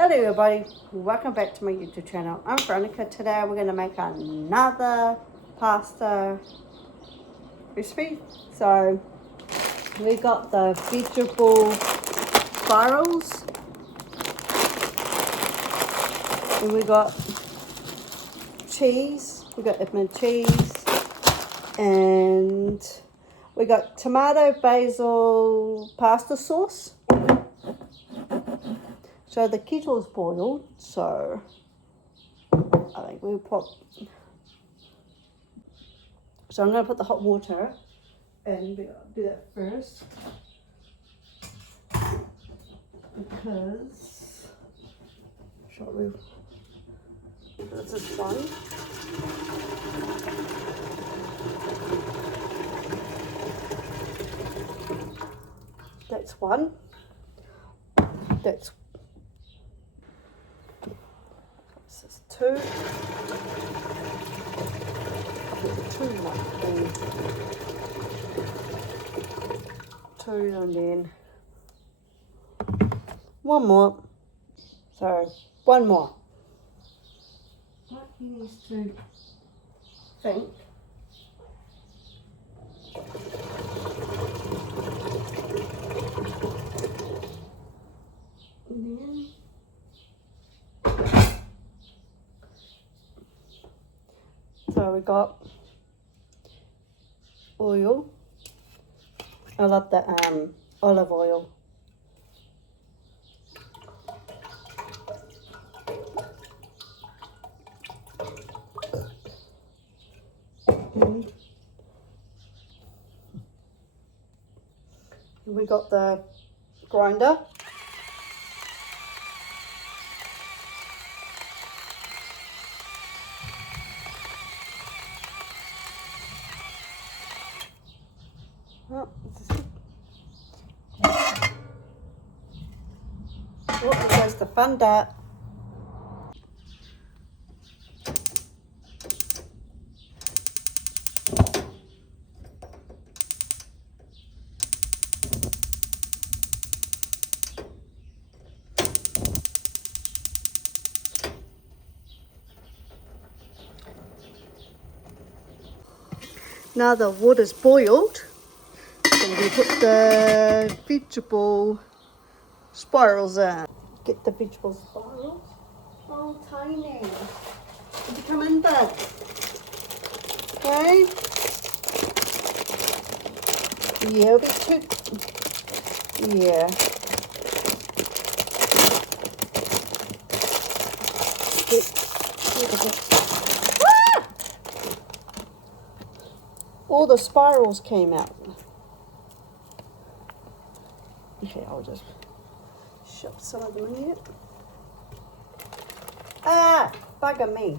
Hello everybody, welcome back to my YouTube channel. I'm Veronica. Today we're going to make another pasta recipe. So we got the vegetable spirals and we got cheese, we got Edmond cheese, and we got tomato basil pasta sauce. So the kettle's boiled, so I think we'll put, so I'm going to put the hot water and we'll do that first because, shall we, this is one. That's one. That's this is two. Two and then one more. So one more. What he needs to think. And then so we got oil. I love the olive oil. And we got the grinder. Oh, there goes the fun dart. Now the water's boiled, so we put the vegetable spirals in. Get the vegetable spirals. Oh, tiny. Did you come in, bud? Okay. Yeah, a bit too. Yeah. Ah! All the spirals came out. Okay, I'll just shove some of them in here. Ah, bugger me.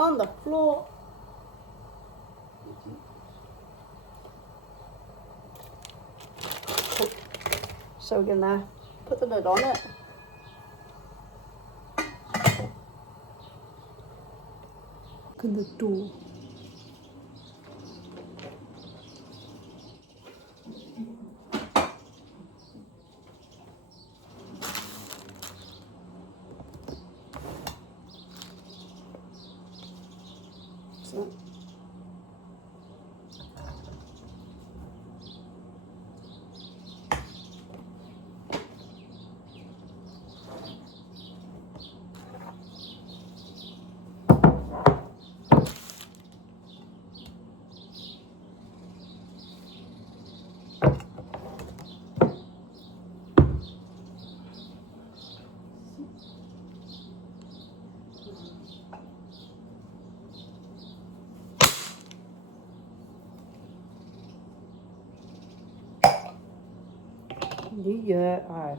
On the floor. So we're gonna put the lid on it. Open the door. So. Yeah, all right.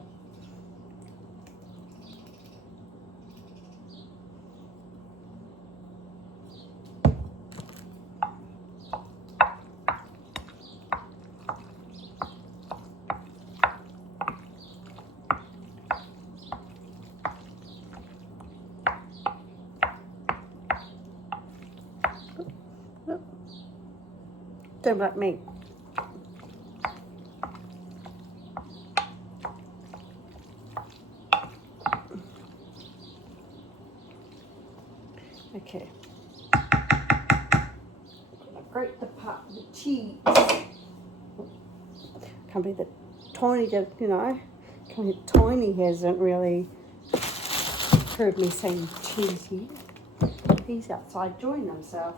Don't like me. Okay. Grate the cheese. Can't be the tiny, you know, can't be tiny hasn't really heard me saying cheesy. He's outside enjoying himself.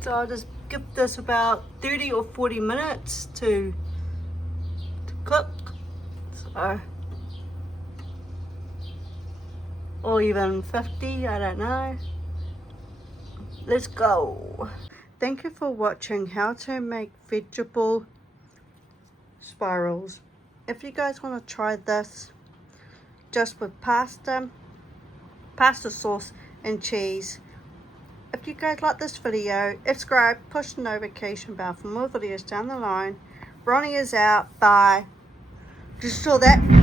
So I'll just give this about 30 or 40 minutes to cook. So, or even 50, I don't know. Let's go. Thank you for watching how to make vegetable spirals. If you guys want to try this just with pasta sauce and cheese. If you guys like this video, subscribe, push the notification bell for more videos down the line. Ronnie is out. Bye. Just saw that.